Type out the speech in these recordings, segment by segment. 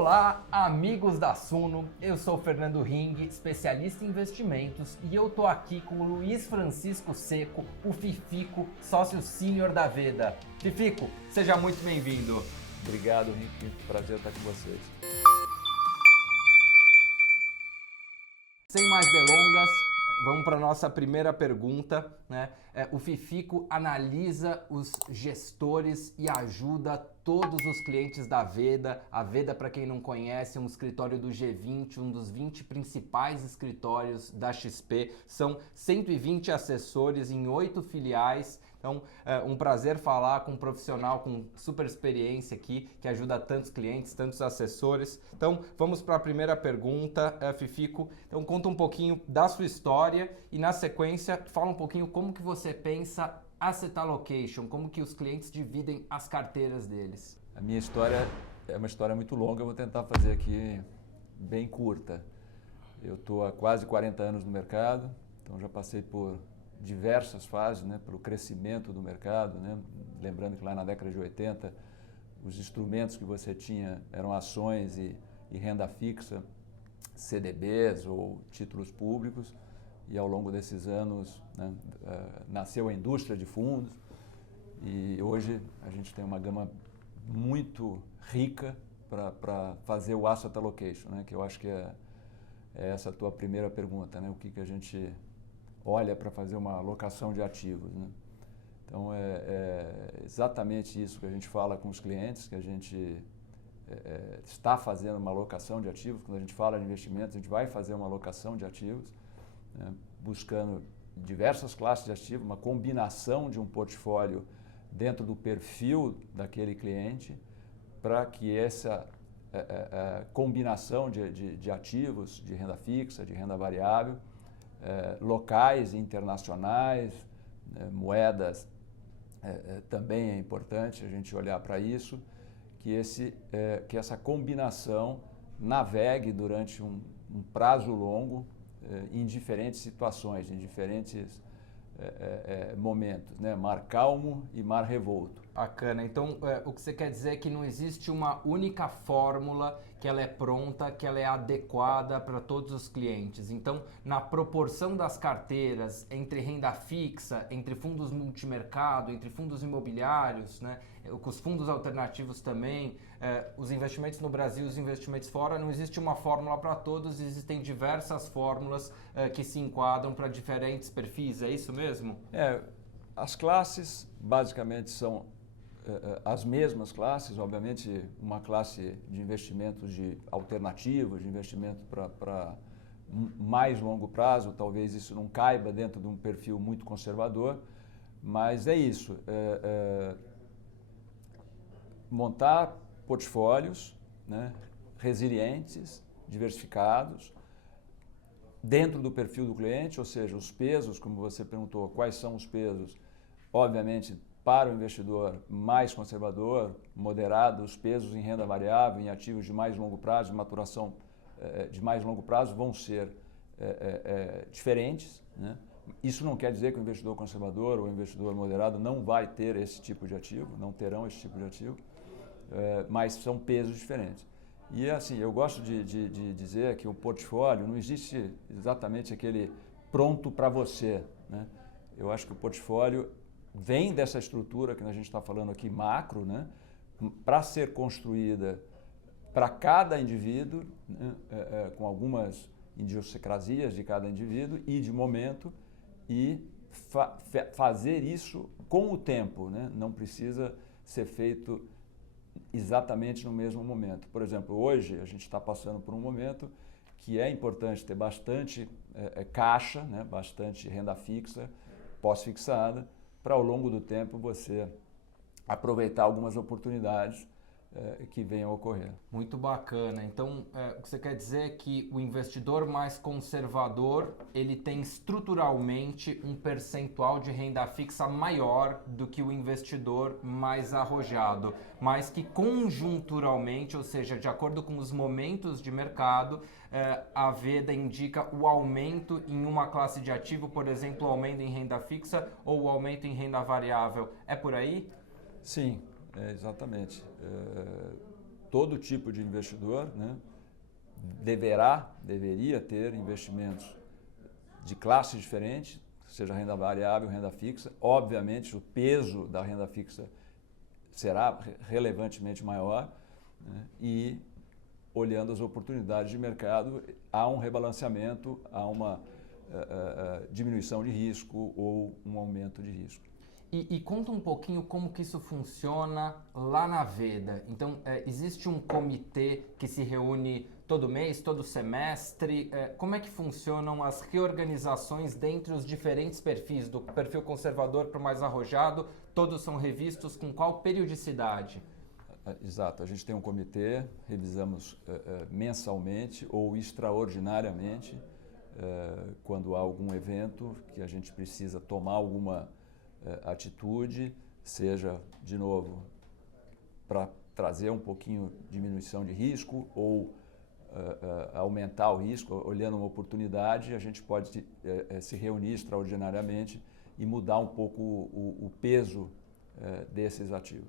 Olá, amigos da Suno, eu sou o Fernando Ring, especialista em investimentos, e eu tô aqui com o Luiz Francisco Seco, o Fifico, sócio sênior da Veda. Fifico, seja muito bem-vindo. Obrigado, Ring, prazer estar com vocês. Sem mais delongas, vamos para a nossa primeira pergunta, né? O Fifico analisa os gestores e ajuda todos os clientes da Veda. A Veda, para quem não conhece, é um escritório do G20, um dos 20 principais escritórios da XP. São 120 assessores em 8 filiais. Então, é um prazer falar com um profissional com super experiência aqui, que ajuda tantos clientes, tantos assessores. Então, vamos para a primeira pergunta, Fifico. Então, conta um pouquinho da sua história e, na sequência, fala um pouquinho como que você pensa asset allocation, como que os clientes dividem as carteiras deles. A minha história é uma história muito longa, eu vou tentar fazer aqui bem curta. Eu estou há quase 40 anos no mercado, então já passei por diversas fases, né, pelo crescimento do mercado, né? Lembrando que lá na década de 80 os instrumentos que você tinha eram ações e renda fixa, CDBs ou títulos públicos, e ao longo desses anos, né, nasceu a indústria de fundos e hoje a gente tem uma gama muito rica para fazer o asset allocation, né, que eu acho que é essa a tua primeira pergunta, né, o que a gente olha para fazer uma alocação de ativos, né? Então é exatamente isso que a gente fala com os clientes, que a gente está fazendo uma alocação de ativos. Quando a gente fala de investimentos, a gente vai fazer uma alocação de ativos, né, buscando diversas classes de ativos, uma combinação de um portfólio dentro do perfil daquele cliente, para que essa combinação de ativos, de renda fixa, de renda variável, locais e internacionais, moedas, também é importante a gente olhar para isso, que essa combinação navegue durante um prazo longo em diferentes situações, em diferentes momentos, né? Mar calmo e mar revolto. Bacana. Então, o que você quer dizer é que não existe uma única fórmula que ela é pronta, que ela é adequada para todos os clientes. Então, na proporção das carteiras entre renda fixa, entre fundos multimercado, entre fundos imobiliários, né, com os fundos alternativos também, os investimentos no Brasil, os investimentos fora, não existe uma fórmula para todos, existem diversas fórmulas que se enquadram para diferentes perfis, é isso mesmo? As classes basicamente são as mesmas classes, obviamente uma classe de investimentos de alternativos, de investimento para mais longo prazo, talvez isso não caiba dentro de um perfil muito conservador, mas é isso, montar portfólios, né, resilientes, diversificados, dentro do perfil do cliente, ou seja, os pesos, como você perguntou, quais são os pesos, obviamente, para o investidor mais conservador, moderado, os pesos em renda variável, em ativos de mais longo prazo, de maturação de mais longo prazo, vão ser diferentes, né? Isso não quer dizer que o investidor conservador ou o investidor moderado não vai ter esse tipo de ativo, não terão esse tipo de ativo, mas são pesos diferentes. E assim, eu gosto de dizer que o portfólio não existe exatamente aquele pronto para você, né? Eu acho que o portfólio vem dessa estrutura que a gente está falando aqui, macro, né, para ser construída para cada indivíduo, né, com algumas idiosincrasias de cada indivíduo e de momento, e fazer isso com o tempo, né? Não precisa ser feito exatamente no mesmo momento. Por exemplo, hoje a gente está passando por um momento que é importante ter bastante caixa, né, bastante renda fixa, pós-fixada, para ao longo do tempo você aproveitar algumas oportunidades que venham a ocorrer. Muito bacana. Então, o que você quer dizer é que o investidor mais conservador, ele tem estruturalmente um percentual de renda fixa maior do que o investidor mais arrojado, mas que conjunturalmente, ou seja, de acordo com os momentos de mercado, a Veda indica o aumento em uma classe de ativo, por exemplo, o aumento em renda fixa ou o aumento em renda variável. É por aí? Sim, exatamente. todo tipo de investidor, né, deveria ter investimentos de classes diferentes, seja renda variável, renda fixa. Obviamente, o peso da renda fixa será relevantemente maior, né, e olhando as oportunidades de mercado, há um rebalanceamento, há uma diminuição de risco ou um aumento de risco. E conta um pouquinho como que isso funciona lá na Veda. Então, existe um comitê que se reúne todo mês, todo semestre? Como é que funcionam as reorganizações dentre os diferentes perfis, do perfil conservador para o mais arrojado? Todos são revistos com qual periodicidade? Exato, a gente tem um comitê, revisamos mensalmente ou extraordinariamente, quando há algum evento que a gente precisa tomar alguma atitude, seja, de novo, para trazer um pouquinho de diminuição de risco ou aumentar o risco, olhando uma oportunidade, a gente pode se reunir extraordinariamente e mudar um pouco o peso desses ativos.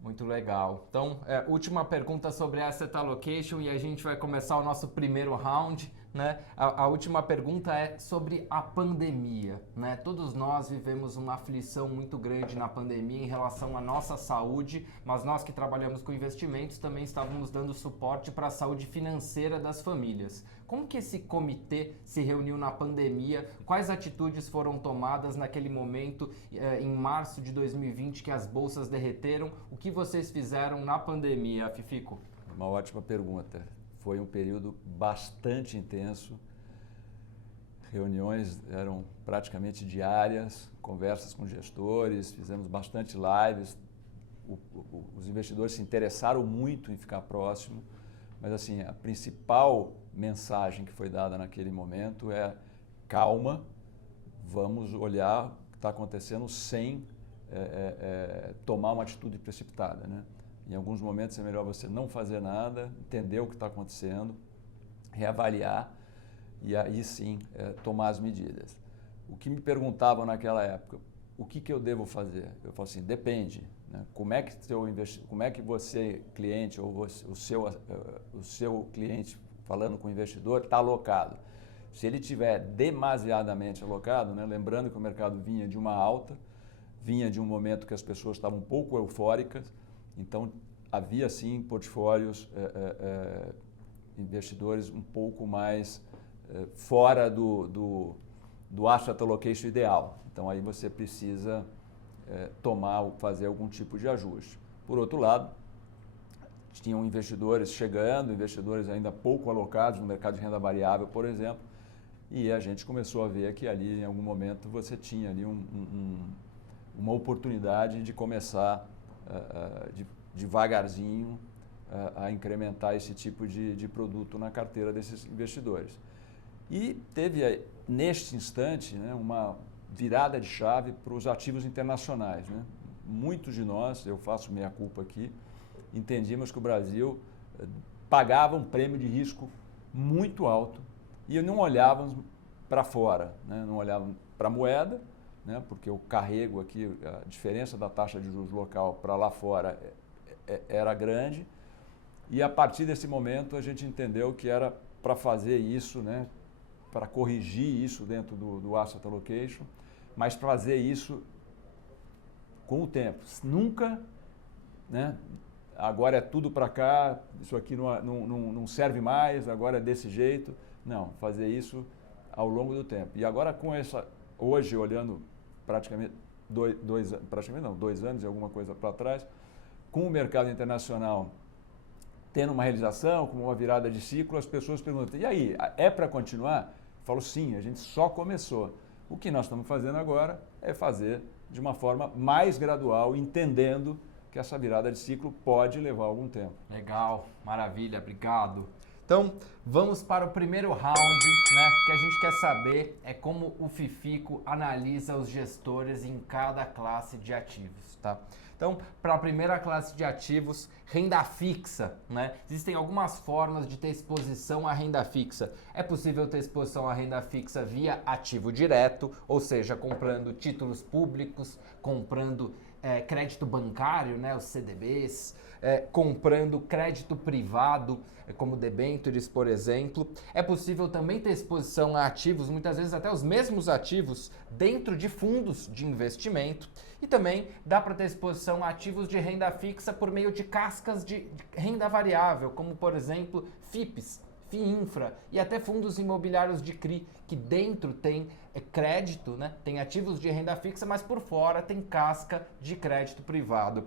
Muito legal. Então, última pergunta sobre Asset Allocation e a gente vai começar o nosso primeiro round, né? A última pergunta é sobre a pandemia, né? Todos nós vivemos uma aflição muito grande na pandemia em relação à nossa saúde, mas nós que trabalhamos com investimentos também estávamos dando suporte para a saúde financeira das famílias. Como que esse comitê se reuniu na pandemia? Quais atitudes foram tomadas naquele momento, em março de 2020, que as bolsas derreteram? O que vocês fizeram na pandemia, Fifico? Uma ótima pergunta. Foi um período bastante intenso. Reuniões eram praticamente diárias, conversas com gestores, fizemos bastante lives. Os investidores se interessaram muito em ficar próximo, mas assim, a principal mensagem que foi dada naquele momento é: calma, vamos olhar o que está acontecendo sem tomar uma atitude precipitada, né? Em alguns momentos é melhor você não fazer nada, entender o que está acontecendo, reavaliar e aí sim tomar as medidas. O que me perguntavam naquela época, o que eu devo fazer? Eu falo assim, depende, né? Como é que você, cliente, ou o seu cliente falando com o investidor, está alocado? Se ele estiver demasiadamente alocado, né? Lembrando que o mercado vinha de uma alta, vinha de um momento que as pessoas estavam um pouco eufóricas, então havia sim portfólios, investidores um pouco mais fora do asset allocation ideal. Então aí você precisa fazer algum tipo de ajuste. Por outro lado, tinham investidores chegando, investidores ainda pouco alocados no mercado de renda variável, por exemplo, e a gente começou a ver que ali em algum momento você tinha ali uma oportunidade de começar devagarzinho a incrementar esse tipo de produto na carteira desses investidores. E teve, neste instante, né, uma virada de chave para os ativos internacionais, né? Muitos de nós, eu faço meia-culpa aqui, entendíamos que o Brasil pagava um prêmio de risco muito alto e não olhávamos para fora, né? Não olhávamos para a moeda, né? Porque o carrego aqui, a diferença da taxa de juros local para lá fora era grande, e a partir desse momento a gente entendeu que era para fazer isso, né? Para corrigir isso dentro do asset allocation, mas fazer isso com o tempo. Nunca, né? Agora é tudo para cá, isso aqui não serve mais, agora é desse jeito. Não, fazer isso ao longo do tempo. E agora hoje olhando praticamente 2 anos e alguma coisa para trás, com o mercado internacional tendo uma realização, com uma virada de ciclo, as pessoas perguntam, e aí, é para continuar? Eu falo, sim, a gente só começou. O que nós estamos fazendo agora é fazer de uma forma mais gradual, entendendo que essa virada de ciclo pode levar algum tempo. Legal, maravilha, obrigado. Então, vamos para o primeiro round, né? O que a gente quer saber é como o Fifico analisa os gestores em cada classe de ativos, tá? Então, para a primeira classe de ativos, renda fixa, né? Existem algumas formas de ter exposição à renda fixa. É possível ter exposição à renda fixa via ativo direto, ou seja, comprando títulos públicos, comprando crédito bancário, né, os CDBs, comprando crédito privado, como debêntures, por exemplo. É possível também ter exposição a ativos, muitas vezes até os mesmos ativos, dentro de fundos de investimento. E também dá para ter exposição a ativos de renda fixa por meio de cascas de renda variável, como por exemplo FIPs, FIINFRA e até fundos imobiliários de CRI, que dentro tem crédito, né? Tem ativos de renda fixa, mas por fora tem casca de crédito privado.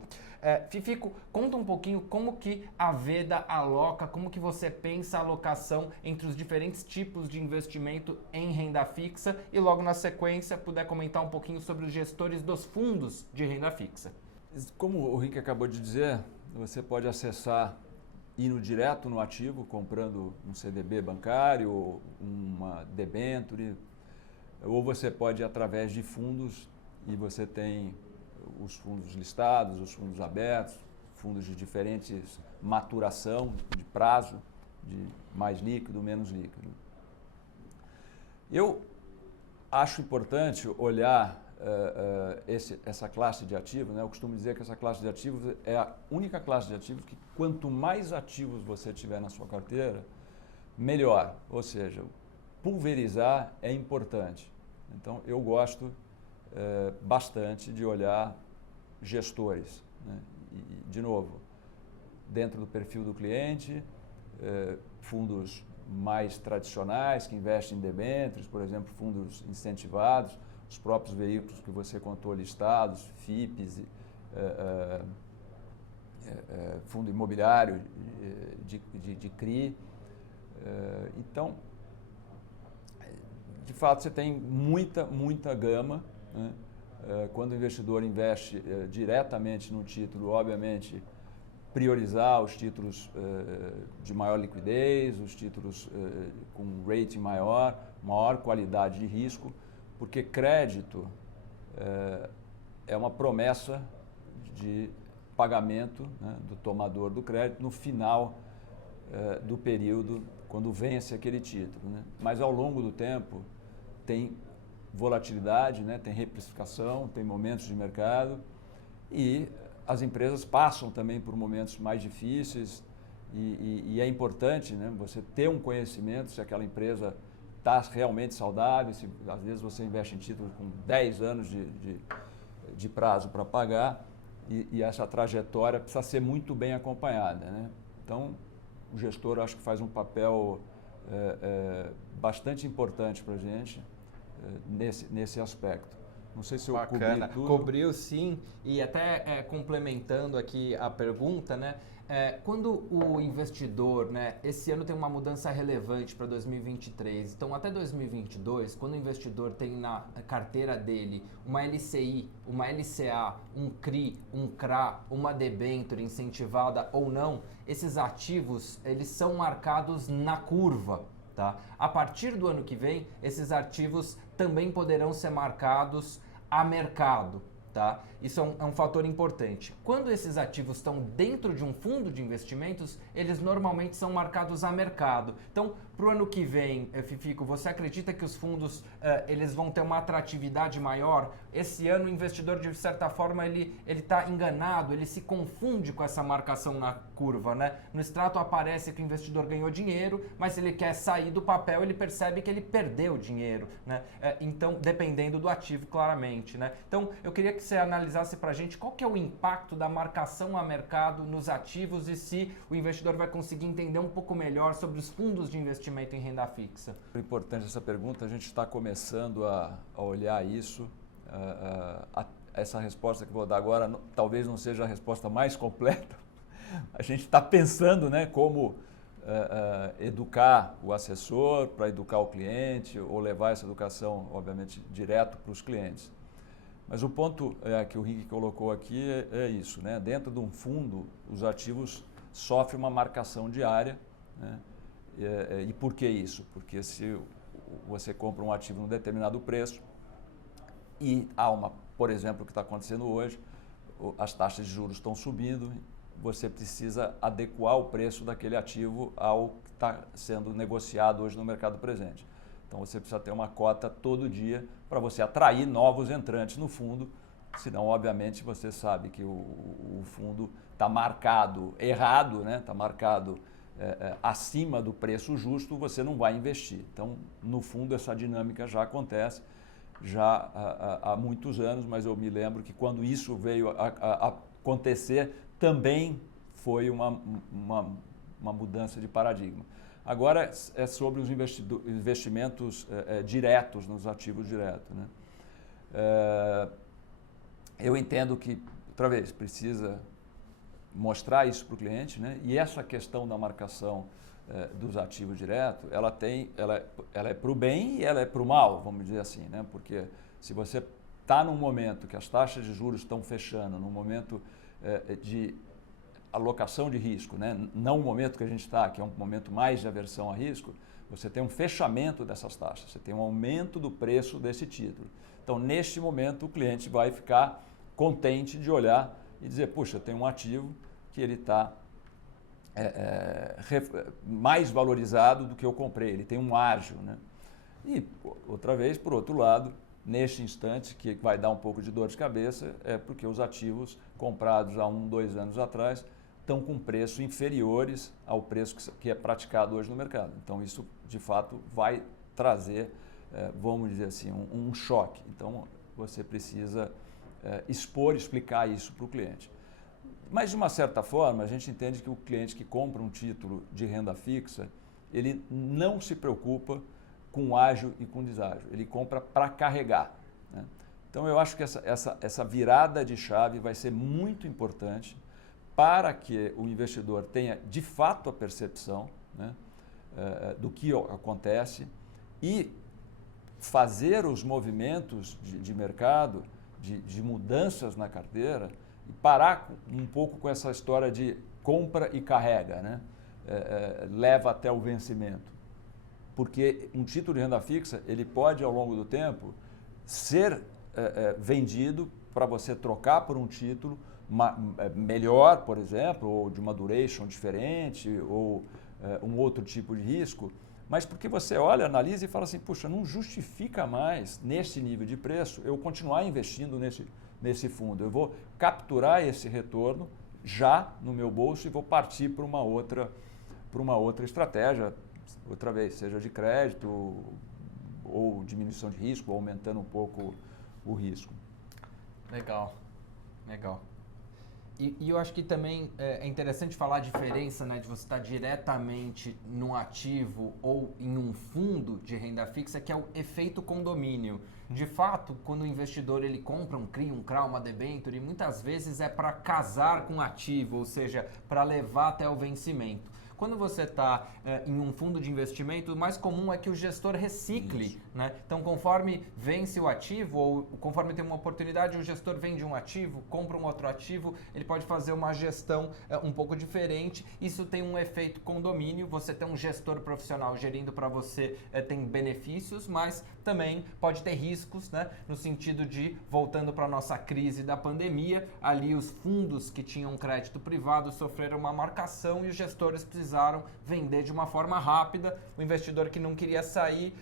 Fifico, conta um pouquinho como que a Veda aloca, como que você pensa a alocação entre os diferentes tipos de investimento em renda fixa e logo na sequência puder comentar um pouquinho sobre os gestores dos fundos de renda fixa. Como o Rick acabou de dizer, você pode acessar indo direto no ativo, comprando um CDB bancário, uma debênture, ou você pode ir através de fundos e você tem os fundos listados, os fundos abertos, fundos de diferentes maturação, de prazo, de mais líquido, menos líquido. Eu acho importante olhar essa classe de ativos, né? Eu costumo dizer que essa classe de ativos é a única classe de ativos que quanto mais ativos você tiver na sua carteira, melhor. Ou seja, pulverizar é importante. Então, eu gosto bastante de olhar gestores, né? E, de novo, dentro do perfil do cliente, fundos mais tradicionais que investem em debêntures, por exemplo, fundos incentivados, os próprios veículos que você contou listados, FIPs, fundo imobiliário de CRI. Então, de fato, você tem muita gama, né? Quando o investidor investe diretamente no título, obviamente, priorizar os títulos de maior liquidez, os títulos com rating maior qualidade de risco, porque crédito é uma promessa de pagamento, né, do tomador do crédito no final do período, quando vence aquele título, né? Mas ao longo do tempo tem volatilidade, né, tem reprecificação, tem momentos de mercado e as empresas passam também por momentos mais difíceis e é importante, né, você ter um conhecimento se aquela empresa está realmente saudável, se às vezes você investe em títulos com 10 anos de prazo para pagar e essa trajetória precisa ser muito bem acompanhada, né? Então, o gestor acho que faz um papel bastante importante para a gente nesse aspecto. Não sei se eu cobri tudo. Cobriu sim, e até complementando aqui a pergunta, né? Quando o investidor, né, esse ano tem uma mudança relevante para 2023, então até 2022, quando o investidor tem na carteira dele uma LCI, uma LCA, um CRI, um CRA, uma debênture incentivada ou não, esses ativos eles são marcados na curva. Tá? A partir do ano que vem, esses ativos também poderão ser marcados a mercado. Tá? Isso é um fator importante. Quando esses ativos estão dentro de um fundo de investimentos, eles normalmente são marcados a mercado. Então, para o ano que vem, Fifico, você acredita que os fundos eles vão ter uma atratividade maior? Esse ano o investidor, de certa forma, ele está enganado, ele se confunde com essa marcação na curva, né? No extrato aparece que o investidor ganhou dinheiro, mas se ele quer sair do papel, ele percebe que ele perdeu dinheiro, né? Então, dependendo do ativo, claramente, né? Então, eu queria que você analisasse para a gente qual que é o impacto da marcação a mercado nos ativos e se o investidor vai conseguir entender um pouco melhor sobre os fundos de investimento em renda fixa. É importante essa pergunta, a gente está começando a olhar isso. Essa resposta que vou dar agora talvez não seja a resposta mais completa. A gente está pensando, né, como educar o assessor para educar o cliente ou levar essa educação, obviamente, direto para os clientes. Mas o ponto que o Rick colocou aqui é isso, né? Dentro de um fundo, os ativos sofrem uma marcação diária, né? E por que isso? Porque se você compra um ativo num determinado preço e por exemplo, o que está acontecendo hoje, as taxas de juros estão subindo, você precisa adequar o preço daquele ativo ao que está sendo negociado hoje no mercado presente. Então você precisa ter uma cota todo dia para você atrair novos entrantes no fundo senão, obviamente, você sabe que o fundo está marcado errado, né? Está marcado acima do preço justo, você não vai investir. Então, no fundo, essa dinâmica já acontece já há muitos anos, mas eu me lembro que quando isso veio a acontecer, também foi uma mudança de paradigma. Agora é sobre os investimentos diretos nos ativos diretos, né? Eu entendo que, outra vez, precisa mostrar isso para o cliente, né? E essa questão da marcação dos ativos diretos, ela é para o bem e ela é para o mal, vamos dizer assim, né? Porque se você está num momento que as taxas de juros estão fechando, num momento de alocação de risco, né? Não o momento que a gente está, que é um momento mais de aversão a risco, você tem um fechamento dessas taxas, você tem um aumento do preço desse título. Então, neste momento, o cliente vai ficar contente de olhar e dizer, puxa, tem um ativo que ele está mais valorizado do que eu comprei, ele tem um ágio, né? E, outra vez, por outro lado, neste instante, que vai dar um pouco de dor de cabeça, é porque os ativos comprados há 1, 2 anos atrás estão com preço inferiores ao preço que é praticado hoje no mercado. Então, isso, de fato, vai trazer, vamos dizer assim, um choque. Então, você precisa explicar isso para o cliente. Mas, de uma certa forma, a gente entende que o cliente que compra um título de renda fixa, ele não se preocupa com ágio e com deságio, ele compra para carregar, né? Então, eu acho que essa virada de chave vai ser muito importante para que o investidor tenha, de fato, a percepção, né, do que acontece e fazer os movimentos de mercado, de mudanças na carteira, e parar um pouco com essa história de compra e carrega, né? Leva até o vencimento. Porque um título de renda fixa, ele pode, ao longo do tempo, ser vendido para você trocar por um título melhor, por exemplo, ou de uma duration diferente, ou um outro tipo de risco, mas porque você olha, analisa e fala assim, puxa, não justifica mais, nesse nível de preço, eu continuar investindo nesse fundo. Eu vou capturar esse retorno já no meu bolso e vou partir para uma outra estratégia, outra vez, seja de crédito ou diminuição de risco, ou aumentando um pouco o risco. Legal, legal. E eu acho que também é interessante falar a diferença, né, de você estar diretamente num ativo ou em um fundo de renda fixa, que é o efeito condomínio. De fato, quando o investidor ele compra um CRI, um CRA, uma debênture, muitas vezes é para casar com o ativo, ou seja, para levar até o vencimento. Quando você está em um fundo de investimento, o mais comum é que o gestor recicle, né? Então, conforme vence o ativo ou conforme tem uma oportunidade, o gestor vende um ativo, compra um outro ativo, ele pode fazer uma gestão um pouco diferente. Isso tem um efeito condomínio, você tem um gestor profissional gerindo para você, tem benefícios, mas também pode ter riscos, né? No sentido de, voltando para a nossa crise da pandemia, ali os fundos que tinham crédito privado sofreram uma marcação e os gestores precisaram vender de uma forma rápida. O investidor que não queria sair,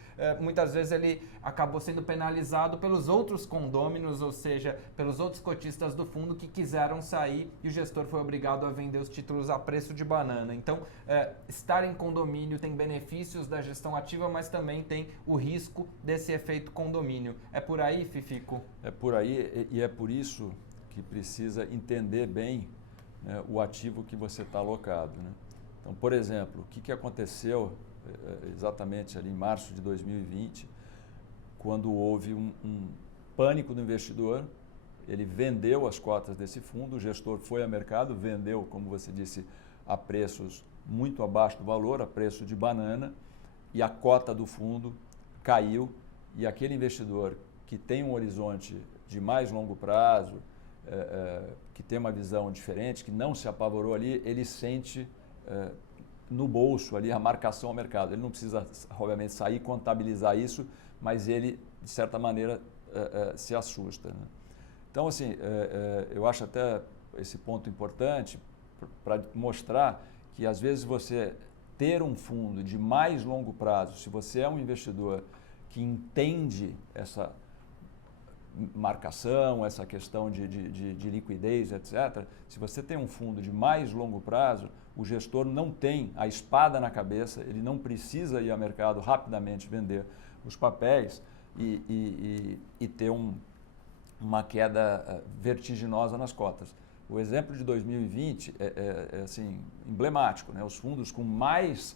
muitas vezes ele acabou sendo penalizado pelos outros condôminos, ou seja, pelos outros cotistas do fundo que quiseram sair e o gestor foi obrigado a vender os títulos a preço de banana. Então, estar em condomínio tem benefícios da gestão ativa, mas também tem o risco desse efeito condomínio. É por aí, Fifico? É por aí e é por isso que precisa entender bem, né, o ativo que você está alocado, né? Então, por exemplo, o que aconteceu exatamente ali em março de 2020, quando houve um pânico do investidor, ele vendeu as cotas desse fundo, o gestor foi ao mercado, vendeu, como você disse, a preços muito abaixo do valor, a preço de banana, e a cota do fundo caiu, e aquele investidor que tem um horizonte de mais longo prazo, que tem uma visão diferente, que não se apavorou ali, ele sente no bolso ali a marcação ao mercado. Ele não precisa, obviamente, sair e contabilizar isso, mas ele, de certa maneira, se assusta, né? Então, assim, eu acho até esse ponto importante para mostrar que, às vezes, você ter um fundo de mais longo prazo, se você é um investidor que entende essa marcação, essa questão de liquidez, etc. Se você tem um fundo de mais longo prazo, o gestor não tem a espada na cabeça, ele não precisa ir ao mercado rapidamente vender os papéis e ter uma queda vertiginosa nas cotas. O exemplo de 2020 é assim, emblemático, né? Os fundos com mais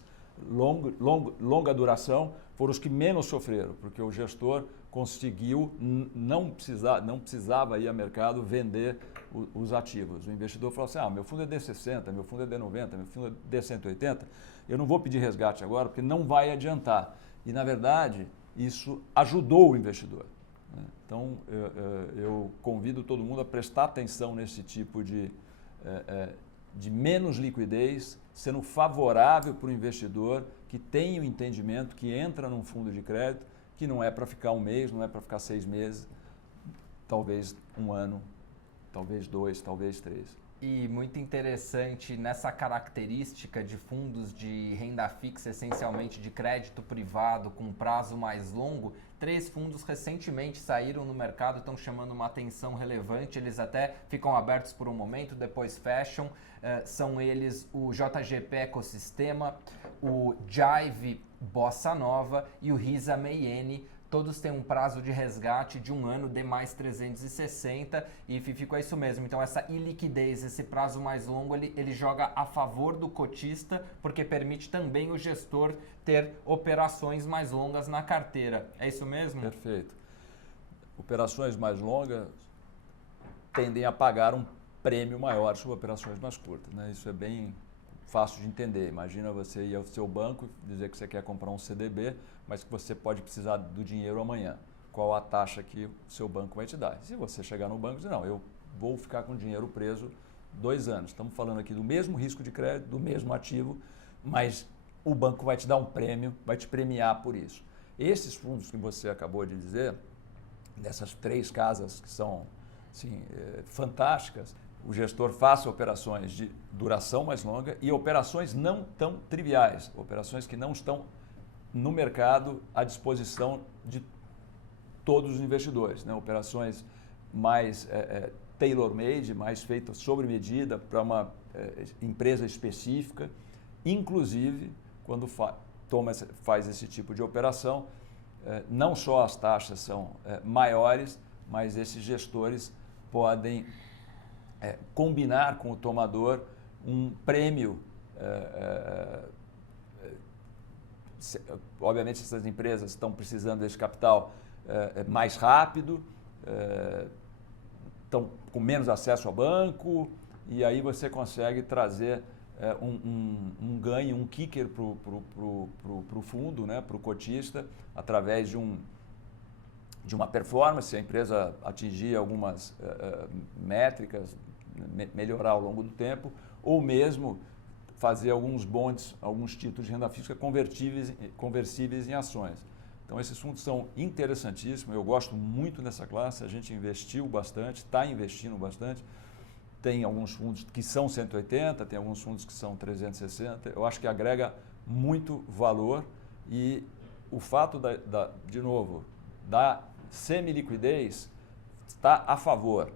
longa duração foram os que menos sofreram, porque o gestor conseguiu, não precisava ir ao mercado vender os ativos. O investidor falou assim, meu fundo é D60, meu fundo é D90, meu fundo é D180, eu não vou pedir resgate agora porque não vai adiantar. E, na verdade, isso ajudou o investidor. Então, eu convido todo mundo a prestar atenção nesse tipo de menos liquidez, sendo favorável para o investidor que tem o entendimento, que entra num fundo de crédito, que não é para ficar um mês, não é para ficar 6 meses, talvez um ano, talvez 2, talvez 3. E muito interessante nessa característica de fundos de renda fixa, essencialmente de crédito privado com prazo mais longo, 3 fundos recentemente saíram no mercado, estão chamando uma atenção relevante, eles até ficam abertos por um momento, depois fecham. São eles o JGP Ecosistema, o Jive Bossa Nova e o Risa Meiene. Todos têm um prazo de resgate de 1 ano, D mais 360, e ficou isso mesmo. Então essa iliquidez, esse prazo mais longo, ele joga a favor do cotista, porque permite também o gestor ter operações mais longas na carteira. É isso mesmo? Perfeito. Operações mais longas tendem a pagar um prêmio maior sobre operações mais curtas, né? Isso é bem fácil de entender. Imagina você ir ao seu banco e dizer que você quer comprar um CDB, mas que você pode precisar do dinheiro amanhã. Qual a taxa que o seu banco vai te dar? Se você chegar no banco e dizer, não, eu vou ficar com o dinheiro preso 2 anos. Estamos falando aqui do mesmo risco de crédito, do mesmo ativo, mas o banco vai te dar um prêmio, vai te premiar por isso. Esses fundos que você acabou de dizer, dessas 3 casas que são assim, fantásticas, o gestor faça operações de duração mais longa e operações não tão triviais, operações que não estão no mercado à disposição de todos os investidores, né? Operações mais tailor-made, mais feitas sob medida para uma empresa específica, inclusive quando faz esse tipo de operação, não só as taxas são maiores, mas esses gestores podem combinar com o tomador um prêmio. Obviamente, essas empresas estão precisando desse capital mais rápido, estão com menos acesso ao banco, e aí você consegue trazer um ganho, um kicker para o fundo, né, para o cotista, através de uma performance, se a empresa atingir algumas métricas, melhorar ao longo do tempo, ou mesmo fazer alguns bonds, alguns títulos de renda fixa conversíveis em ações. Então, esses fundos são interessantíssimos, eu gosto muito dessa classe, a gente investiu bastante, está investindo bastante. Tem alguns fundos que são 180, tem alguns fundos que são 360, eu acho que agrega muito valor e o fato, de novo, da semi-liquidez está a favor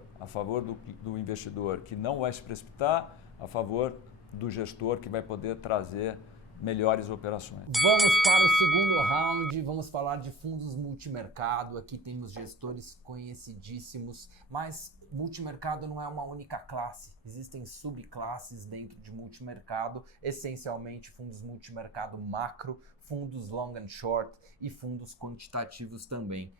do investidor que não vai se precipitar, a favor do gestor que vai poder trazer melhores operações. Vamos para o segundo round, vamos falar de fundos multimercado. Aqui temos gestores conhecidíssimos, mas multimercado não é uma única classe, existem subclasses dentro de multimercado, essencialmente fundos multimercado macro, fundos long and short e fundos quantitativos também.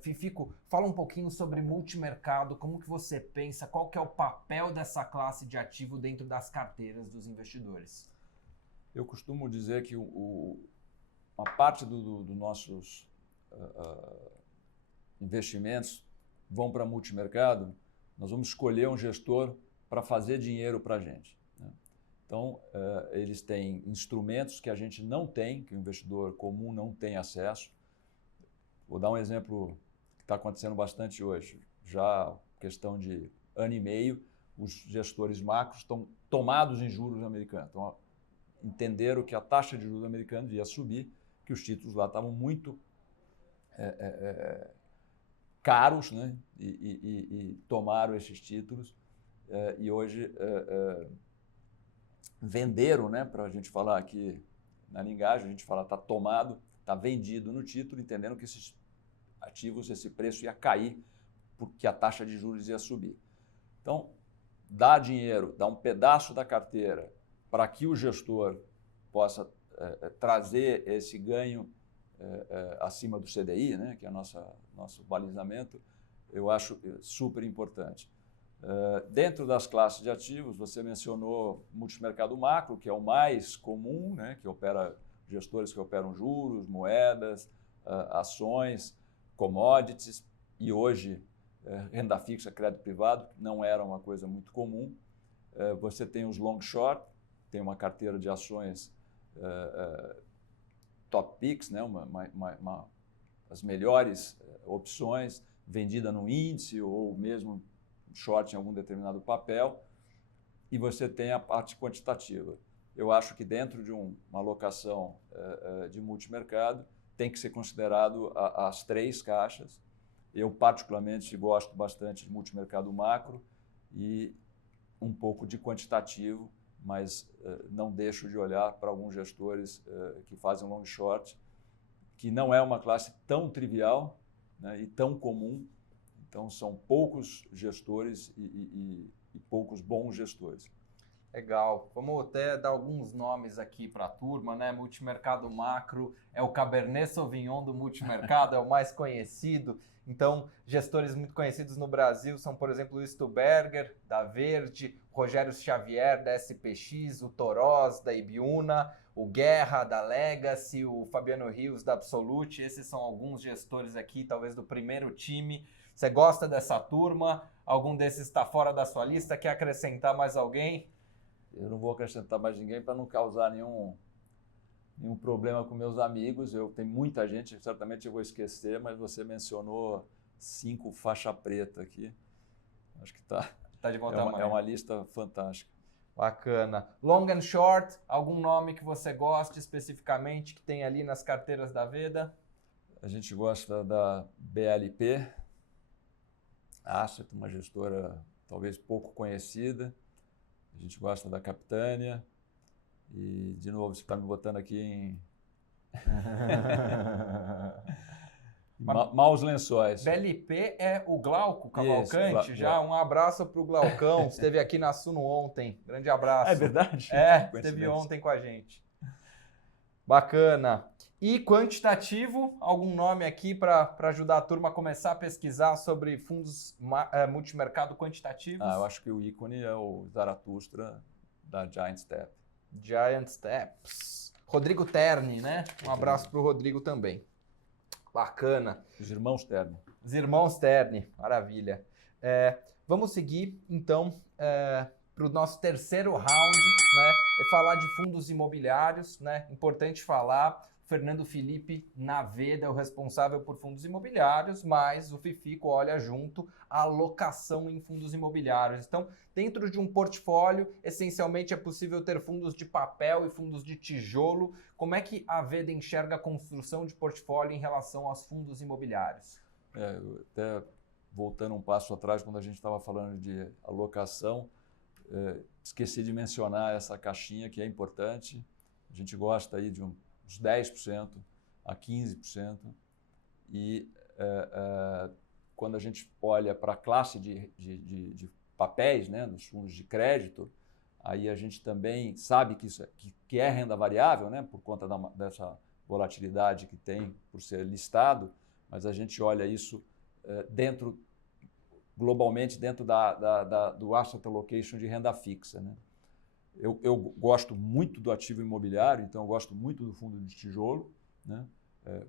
Fifico, fala um pouquinho sobre multimercado, como que você pensa, qual que é o papel dessa classe de ativo dentro das carteiras dos investidores? Eu costumo dizer que uma parte dos nossos investimentos vão para multimercado, nós vamos escolher um gestor para fazer dinheiro para a gente, né? Então, eles têm instrumentos que a gente não tem, que o investidor comum não tem acesso. Vou dar um exemplo que está acontecendo bastante hoje. Já questão de 1 ano e meio, os gestores macros estão tomados em juros americanos. Então, entenderam que a taxa de juros americanos ia subir, que os títulos lá estavam muito caros, né? E tomaram esses títulos e hoje venderam, né? Para a gente falar aqui na linguagem, a gente fala está tomado, está vendido no título, entendendo que esses ativos, esse preço ia cair porque a taxa de juros ia subir. Então, dá dinheiro, dá um pedaço da carteira para que o gestor possa trazer esse ganho acima do CDI, né, que é nosso balizamento, eu acho super importante. Dentro das classes de ativos, você mencionou multimercado macro, que é o mais comum, né, que opera gestores que operam juros, moedas, ações, commodities, e hoje renda fixa, crédito privado, não era uma coisa muito comum. Você tem os long short, tem uma carteira de ações top picks, né? As melhores opções, vendida no índice ou mesmo short em algum determinado papel. E você tem a parte quantitativa. Eu acho que dentro de uma alocação de multimercado tem que ser considerado as três caixas. Eu particularmente gosto bastante de multimercado macro e um pouco de quantitativo, mas não deixo de olhar para alguns gestores que fazem long short, que não é uma classe tão trivial, né, e tão comum. Então, são poucos gestores e poucos bons gestores. Legal. Vamos até dar alguns nomes aqui para a turma, né? Multimercado macro é o Cabernet Sauvignon do multimercado, é o mais conhecido. Então, gestores muito conhecidos no Brasil são, por exemplo, o Stuberger, da Verde, o Rogério Xavier, da SPX, o Toroz, da Ibiúna, o Guerra, da Legacy, o Fabiano Rios, da Absolute. Esses são alguns gestores aqui, talvez do primeiro time. Você gosta dessa turma? Algum desses está fora da sua lista? Quer acrescentar mais alguém? Eu não vou acrescentar mais ninguém para não causar nenhum problema com meus amigos. Tem muita gente, certamente eu vou esquecer, mas você mencionou 5 faixa preta aqui. Acho que tá de bom tamanho. É uma lista fantástica. Bacana. Long and short, algum nome que você goste especificamente que tem ali nas carteiras da Veda? A gente gosta da BLP, Asset, uma gestora talvez pouco conhecida. A gente gosta da Capitânia e, de novo, você está me botando aqui em maus lençóis. BLP é o Glauco Cavalcante. Isso, já um abraço para o Glaucão, esteve aqui na Suno ontem. Grande abraço. É verdade? Esteve ontem com a gente. Bacana. E quantitativo, algum nome aqui para ajudar a turma a começar a pesquisar sobre fundos multimercado quantitativos? Eu acho que o ícone é o Zaratustra da Giant Step. Giant Steps. Rodrigo Terni, né? Um abraço para o Rodrigo também. Bacana. Os irmãos Terni. Os irmãos Terni, maravilha. Vamos seguir, então, para o nosso terceiro round, né? É falar de fundos imobiliários, né? Importante falar. Fernando Felipe Naveda é o responsável por fundos imobiliários, mas o Fifico olha junto a alocação em fundos imobiliários. Então, dentro de um portfólio, essencialmente é possível ter fundos de papel e fundos de tijolo. Como é que a Veda enxerga a construção de portfólio em relação aos fundos imobiliários? Até voltando um passo atrás, quando a gente estava falando de alocação, esqueci de mencionar essa caixinha que é importante. A gente gosta aí de uns 10% a 15%. E quando a gente olha para a classe de papéis, né, dos fundos de crédito, aí a gente também sabe que é renda variável, né, por conta dessa volatilidade que tem por ser listado, mas a gente olha isso globalmente dentro do asset allocation de renda fixa, né? Eu gosto muito do ativo imobiliário, então eu gosto muito do fundo de tijolo, né?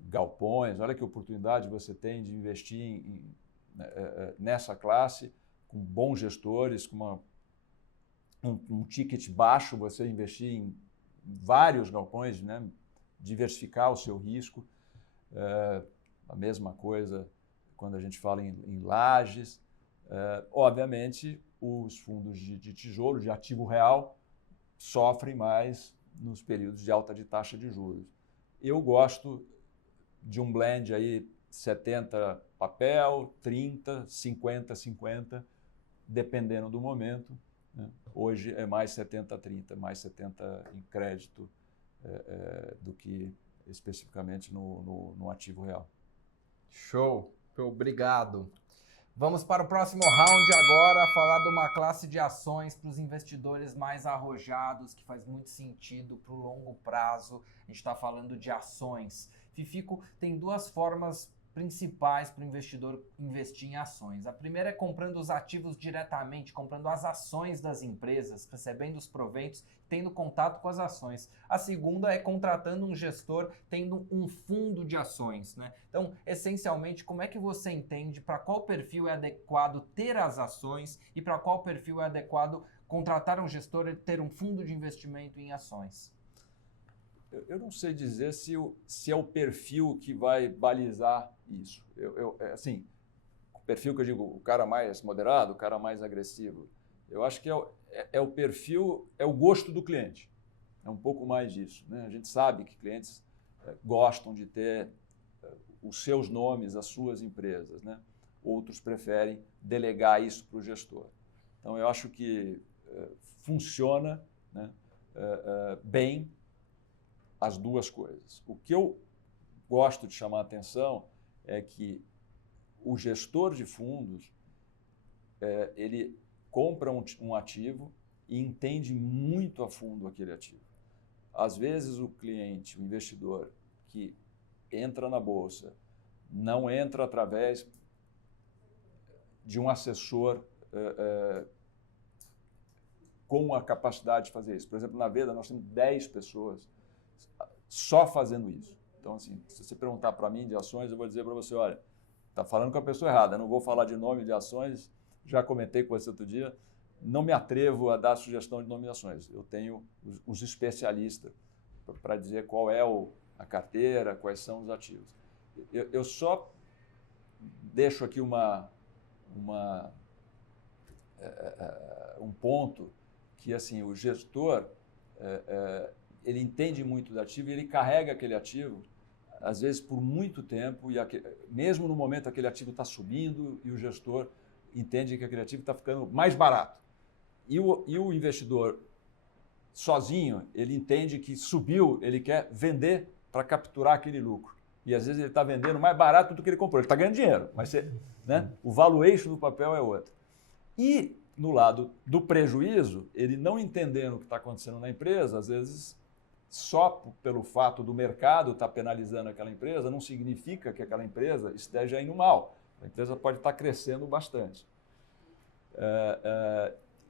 Galpões, olha que oportunidade você tem de investir nessa classe, com bons gestores, com um ticket baixo, você investir em vários galpões, né? Diversificar o seu risco. A mesma coisa quando a gente fala em lajes. Obviamente, os fundos de tijolo, de ativo real, sofrem mais nos períodos de alta de taxa de juros. Eu gosto de um blend aí 70 papel, 30, 50, 50, dependendo do momento, né? Hoje é mais 70-30, mais 70 em crédito do que especificamente no ativo real. Show, obrigado. Vamos para o próximo round agora, falar de uma classe de ações para os investidores mais arrojados, que faz muito sentido para o longo prazo. A gente está falando de ações. Fifico tem duas formas principais para o investidor investir em ações. A primeira é comprando os ativos diretamente, comprando as ações das empresas, recebendo os proventos, tendo contato com as ações. A segunda é contratando um gestor, tendo um fundo de ações, né? Então, essencialmente, como é que você entende para qual perfil é adequado ter as ações e para qual perfil é adequado contratar um gestor e ter um fundo de investimento em ações? Eu não sei dizer se é o perfil que vai balizar isso. Assim, o perfil que eu digo, o cara mais moderado, o cara mais agressivo, eu acho que é o perfil, é o gosto do cliente. É um pouco mais disso, né? A gente sabe que clientes gostam de ter os seus nomes, as suas empresas, né? Outros preferem delegar isso para o gestor. Então, eu acho que funciona, né, bem as duas coisas. O que eu gosto de chamar a atenção é que o gestor de fundos, ele compra um ativo e entende muito a fundo aquele ativo. Às vezes o cliente, o investidor que entra na bolsa, não entra através de um assessor com a capacidade de fazer isso. Por exemplo, na Veda nós temos 10 pessoas só fazendo isso. Então, assim, se você perguntar para mim de ações, eu vou dizer para você, olha, está falando com a pessoa errada, eu não vou falar de nome de ações, já comentei com você outro dia, não me atrevo a dar sugestão de nome de ações. Eu tenho os especialistas para dizer qual é a carteira, quais são os ativos. Eu só deixo aqui um ponto que, assim, o gestor ele entende muito do ativo e ele carrega aquele ativo, às vezes por muito tempo, e mesmo no momento aquele ativo está subindo e o gestor entende que aquele ativo está ficando mais barato. E o investidor sozinho, ele entende que subiu, ele quer vender para capturar aquele lucro. E às vezes ele está vendendo mais barato do que ele comprou. Ele está ganhando dinheiro, mas né, o valuation do papel é outro. E no lado do prejuízo, ele não entendendo o que está acontecendo na empresa, às vezes só pelo fato do mercado estar penalizando aquela empresa, não significa que aquela empresa esteja indo mal. A empresa pode estar crescendo bastante.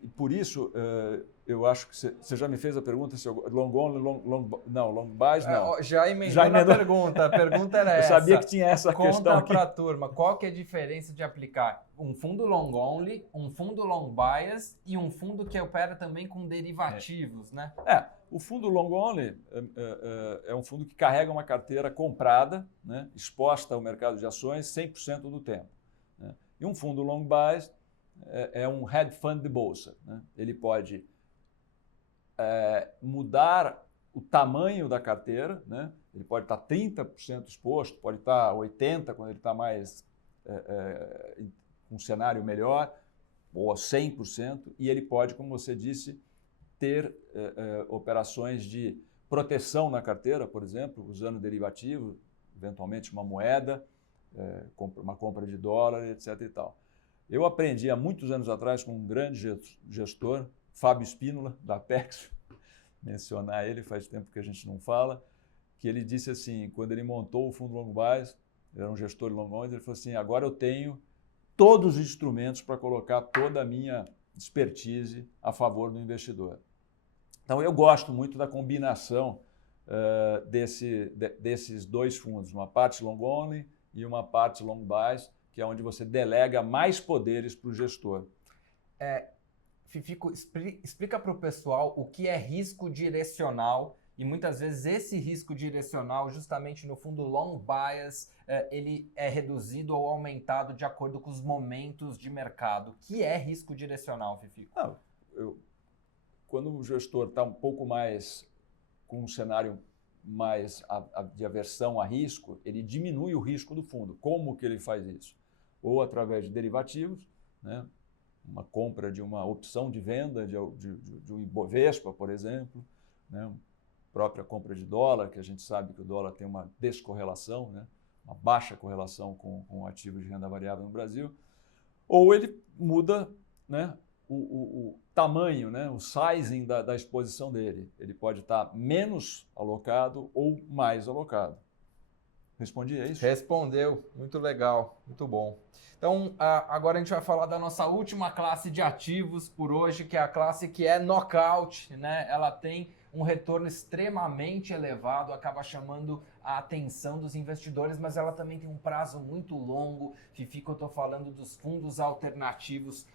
E por isso, eu acho que você já me fez a pergunta se eu long only, long buys, não. Já emendou na pergunta. A pergunta era essa. Eu sabia que tinha essa questão aqui. Conta para a turma, qual que é a diferença de aplicar um fundo long only, um fundo long bias e um fundo que opera também com derivativos, né? O fundo long only é um fundo que carrega uma carteira comprada, né, exposta ao mercado de ações 100% do tempo, né? E um fundo long bias é um hedge fund de bolsa, né? Ele pode mudar o tamanho da carteira, né? Ele pode estar 30% exposto, pode estar 80% quando ele está mais com um cenário melhor, ou 100%, e ele pode, como você disse, ter operações de proteção na carteira, por exemplo, usando derivativo, eventualmente uma moeda, uma compra de dólar, etc. e tal. Eu aprendi há muitos anos atrás com um grande gestor, Fábio Spínola, da Apex, mencionar ele, faz tempo que a gente não fala, que ele disse assim, quando ele montou o fundo long bias, ele era um gestor de long only, ele falou assim, agora eu tenho todos os instrumentos para colocar toda a minha expertise a favor do investidor. Então, eu gosto muito da combinação desses dois fundos, uma parte long only e uma parte long bias, que é onde você delega mais poderes para o gestor. Fifico, explica para o pessoal o que é risco direcional e muitas vezes esse risco direcional, justamente no fundo long bias, ele é reduzido ou aumentado de acordo com os momentos de mercado. O que é risco direcional, Fifico? Quando o gestor está um pouco mais com um cenário mais de aversão a risco, ele diminui o risco do fundo. Como que ele faz isso? Ou através de derivativos, né? Uma compra de uma opção de venda de um Ibovespa, por exemplo, né? Própria compra de dólar, que a gente sabe que o dólar tem uma descorrelação, né? Uma baixa correlação com ativos de renda variável no Brasil, ou ele muda, né, o tamanho, né, o sizing da exposição dele. Ele pode estar menos alocado ou mais alocado. Respondi, é isso? Respondeu, muito legal, muito bom. Então, agora a gente vai falar da nossa última classe de ativos por hoje, que é a classe que é knockout, né? Ela tem um retorno extremamente elevado, acaba chamando a atenção dos investidores, mas ela também tem um prazo muito longo. Fifi, que eu estou falando dos fundos alternativos.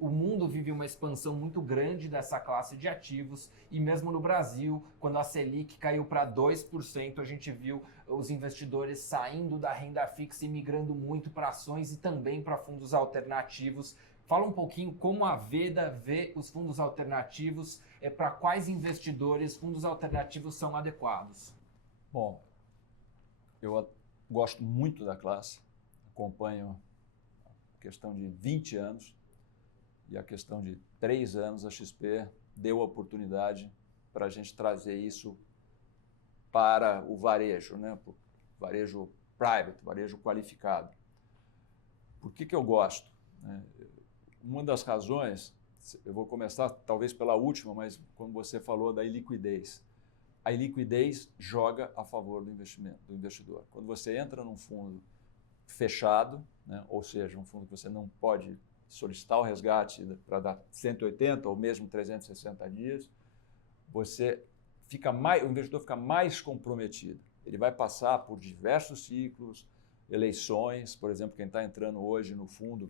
O mundo vive uma expansão muito grande dessa classe de ativos e mesmo no Brasil, quando a Selic caiu para 2%, a gente viu os investidores saindo da renda fixa e migrando muito para ações e também para fundos alternativos. Fala um pouquinho como a Veda vê os fundos alternativos, para quais investidores fundos alternativos são adequados. Bom, eu gosto muito da classe, acompanho a questão de 20 anos e a questão de 3 anos a XP deu a oportunidade para a gente trazer isso para o varejo, né? O varejo private, varejo qualificado. Por que eu gosto? Uma das razões, eu vou começar talvez pela última, mas como você falou da iliquidez. A iliquidez joga a favor do investimento, do investidor. Quando você entra num fundo fechado, né, ou seja, um fundo que você não pode solicitar o resgate para dar 180 ou mesmo 360 dias, o investidor fica mais comprometido. Ele vai passar por diversos ciclos, eleições, por exemplo, quem está entrando hoje no fundo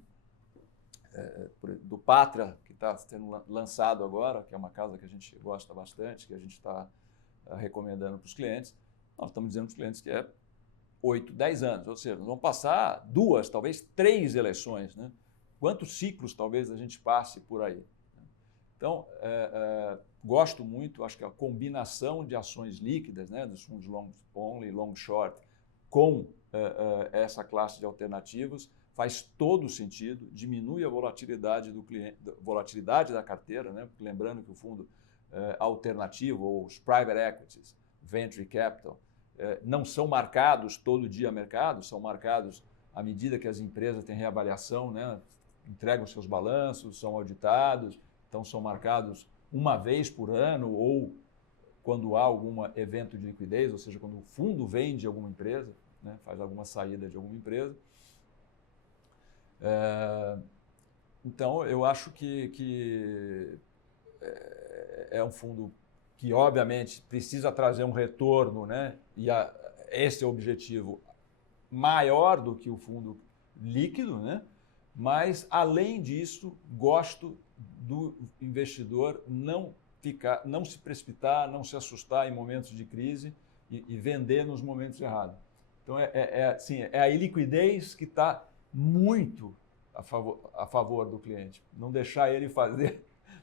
do Patra, que está sendo lançado agora, que é uma casa que a gente gosta bastante, que a gente está recomendando para os clientes, nós estamos dizendo para os clientes que é 8, 10 anos, ou seja, nós vamos passar 2, talvez 3 eleições, né? Quantos ciclos talvez a gente passe por aí? Então, gosto muito, acho que a combinação de ações líquidas, né, dos fundos long only, long short, com essa classe de alternativos, faz todo sentido, diminui a volatilidade do cliente, volatilidade da carteira, né? Lembrando que o fundo alternativo, ou os private equities, venture capital, não são marcados todo dia a mercado, são marcados à medida que as empresas têm reavaliação, né? Entregam seus balanços, são auditados, então são marcados uma vez por ano ou quando há algum evento de liquidez, ou seja, quando o fundo vende alguma empresa, né? Faz alguma saída de alguma empresa. Então, eu acho que é um fundo que, obviamente, precisa trazer um retorno, né? E esse é o objetivo maior do que o fundo líquido, né? Mas, além disso, gosto do investidor não se precipitar, não se assustar em momentos de crise e vender nos momentos errados. Então, assim, é a iliquidez que está muito a favor do cliente. Não deixar ele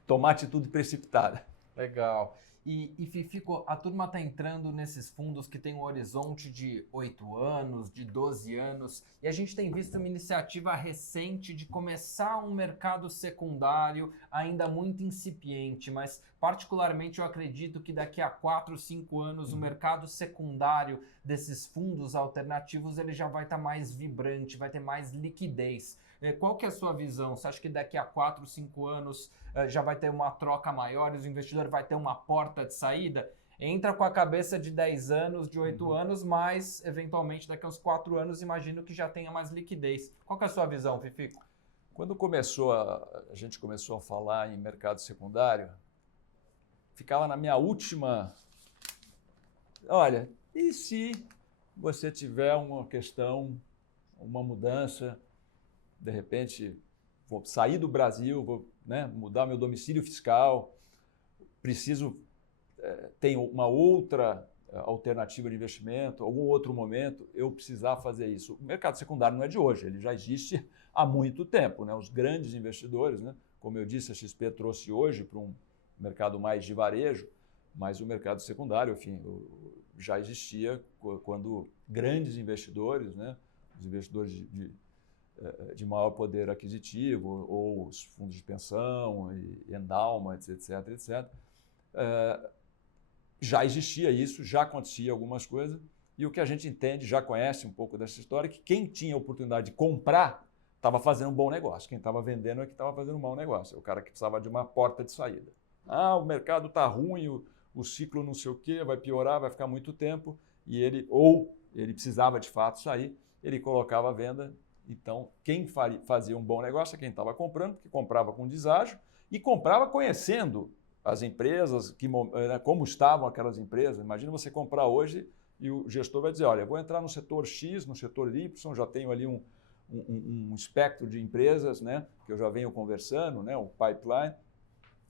tomar atitude precipitada. Legal. E Fifico, a turma está entrando nesses fundos que tem um horizonte de 8 anos, de 12 anos, e a gente tem visto uma iniciativa recente de começar um mercado secundário ainda muito incipiente, mas particularmente eu acredito que daqui a 4, 5 anos o mercado secundário desses fundos alternativos ele já vai estar mais vibrante, vai ter mais liquidez. Qual que é a sua visão? Você acha que daqui a 4, 5 anos já vai ter uma troca maior, o investidor vai ter uma porta de saída? Entra com a cabeça de 10 anos, de 8 anos, mas eventualmente daqui a uns 4 anos imagino que já tenha mais liquidez. Qual que é a sua visão, Fifico? Quando a gente começou a falar em mercado secundário, ficava na minha última... Olha, e se você tiver uma questão, uma mudança, de repente vou sair do Brasil, vou, né, mudar meu domicílio fiscal, preciso ter uma outra alternativa de investimento, algum outro momento, eu precisar fazer isso. O mercado secundário não é de hoje, ele já existe há muito tempo, né? Os grandes investidores, né? Como eu disse, a XP trouxe hoje para um mercado mais de varejo, mas o mercado secundário, enfim, já existia quando grandes investidores, né, os investidores de maior poder aquisitivo, ou os fundos de pensão, e endowments, etc., já existia isso, já acontecia algumas coisas, e o que a gente entende, já conhece um pouco dessa história, é que quem tinha a oportunidade de comprar estava fazendo um bom negócio, quem estava vendendo é que estava fazendo um mau negócio, é o cara que precisava de uma porta de saída. Ah, o mercado está ruim, o ciclo não sei o quê, vai piorar, vai ficar muito tempo, e ele precisava de fato sair, ele colocava a venda. Então, quem fazia um bom negócio é quem estava comprando, que comprava com deságio e comprava conhecendo as empresas, como estavam aquelas empresas. Imagina você comprar hoje e o gestor vai dizer, olha, eu vou entrar no setor X, no setor Y, já tenho ali um espectro de empresas, né, que eu já venho conversando, né, um pipeline.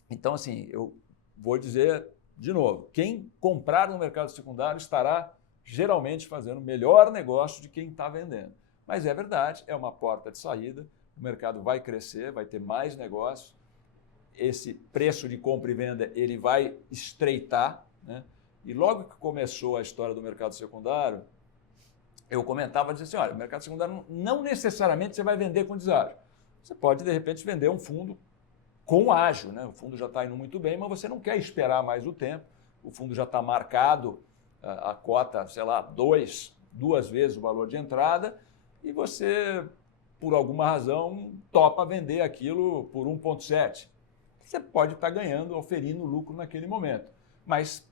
Então, assim, eu vou dizer de novo, quem comprar no mercado secundário estará geralmente fazendo o melhor negócio de quem está vendendo. Mas é verdade, é uma porta de saída, o mercado vai crescer, vai ter mais negócios, esse preço de compra e venda ele vai estreitar, né? E logo que começou a história do mercado secundário, eu comentava, dizia assim, olha, o mercado secundário não necessariamente você vai vender com deságio. Você pode, de repente, vender um fundo com ágio, né? O fundo já está indo muito bem, mas você não quer esperar mais o tempo, o fundo já está marcado, a cota, sei lá, duas vezes o valor de entrada, e você, por alguma razão, topa vender aquilo por 1,7. Você pode estar ganhando, oferindo lucro naquele momento. Mas,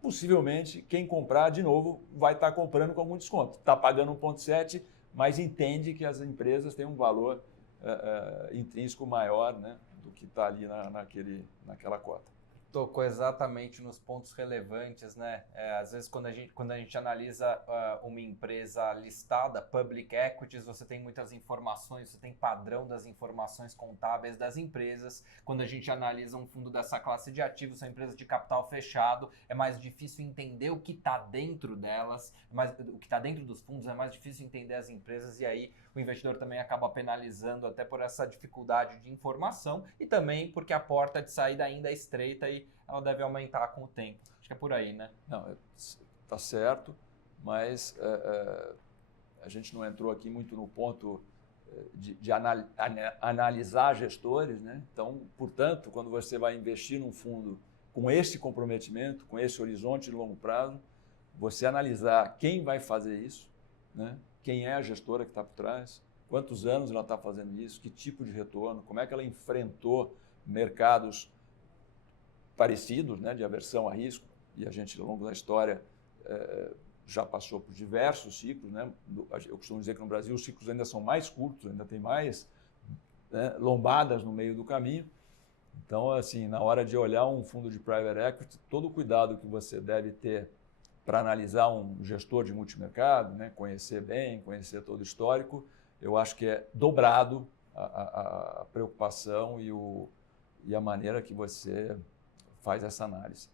possivelmente, quem comprar, de novo, vai estar comprando com algum desconto. Está pagando 1,7, mas entende que as empresas têm um valor intrínseco maior, né, do que está ali naquela cota. Tocou exatamente nos pontos relevantes, né? Às vezes, quando a gente analisa uma empresa listada, public equities, você tem muitas informações, você tem padrão das informações contábeis das empresas. Quando a gente analisa um fundo dessa classe de ativos, são empresas de capital fechado, é mais difícil entender o que está dentro delas, o que está dentro dos fundos, é mais difícil entender as empresas, e aí o investidor também acaba penalizando até por essa dificuldade de informação e também porque a porta de saída ainda é estreita e ela deve aumentar com o tempo. Acho que é por aí, né? Não, está certo, mas a gente não entrou aqui muito no ponto de analisar gestores, né? Então, portanto, quando você vai investir num fundo com esse comprometimento, com esse horizonte de longo prazo, você analisar quem vai fazer isso, né? Quem é a gestora que está por trás, quantos anos ela está fazendo isso, que tipo de retorno, como é que ela enfrentou mercados parecidos, né, de aversão a risco, e a gente, ao longo da história, já passou por diversos ciclos, né? Eu costumo dizer que no Brasil os ciclos ainda são mais curtos, ainda tem mais, né, lombadas no meio do caminho. Então, assim, na hora de olhar um fundo de private equity, todo o cuidado que você deve ter para analisar um gestor de multimercado, né, conhecer bem, conhecer todo o histórico, eu acho que é dobrado a preocupação e a maneira que você faz essa análise.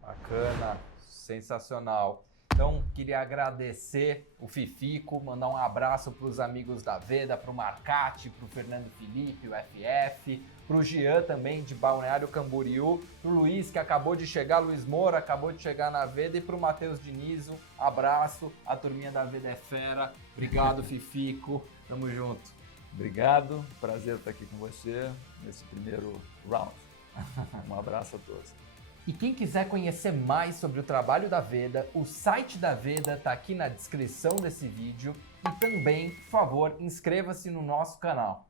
Bacana, sensacional. Então, queria agradecer o Fifico, mandar um abraço para os amigos da Veda, para o Marcati, para o Fernando Felipe, o FF, para o Jean também, de Balneário Camboriú, para o Luiz, que acabou de chegar, Luiz Moura, acabou de chegar na Veda, e para o Matheus Dinizo, abraço, a turminha da Veda é fera. Obrigado, Fifico, tamo junto. Obrigado, prazer estar aqui com você nesse primeiro round. Um abraço a todos. E quem quiser conhecer mais sobre o trabalho da Veda, o site da Veda está aqui na descrição desse vídeo. E também, por favor, inscreva-se no nosso canal.